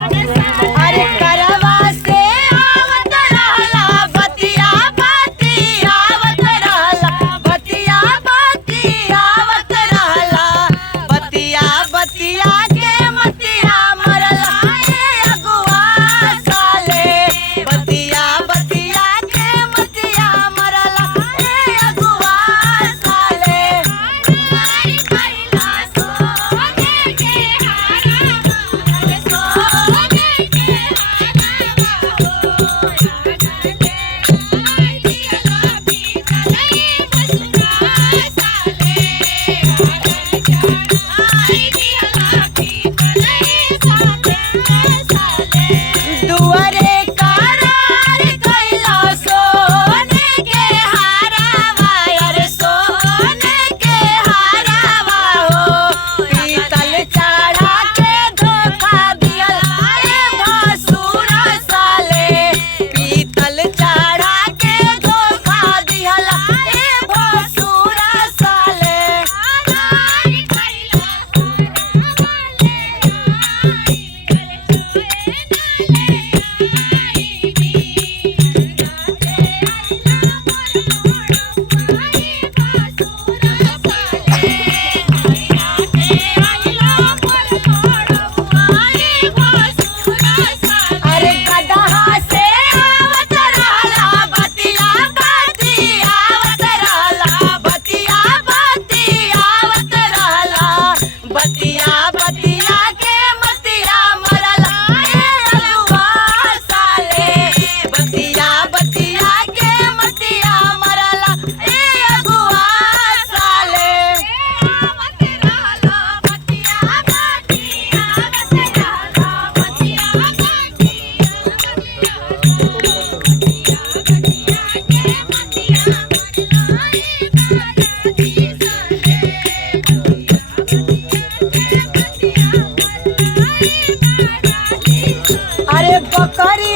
अरे करवा से आवत रहला बतिया बाती आवत रहला बतिया बाती आवत रहला बतिया बतिया के मतिया मरला ए अगुआ साले बतिया बतिया के मतिया मरला ए अगुआ साले मारी कैला सोने के हारा सोने के दुआरे करार कैला सोने के हारावा यार सोने के हारावा हो पीतल चढ़ा के धोखा दिया ए भसुरा साले पीतल चढ़ा के धोखा दिया ए भसुरा साले अरे गदहा से आवत रहला बतिया बाती आवत रहला बतिया बाती आवत रहला बतिया बतिया के मतिया मरला ए अगुआ साले बतिया बतिया के मतिया मरला ए अगुआ साले आवत रहला बतिया बाती आवत रहला बतिया बाती अरे बकरी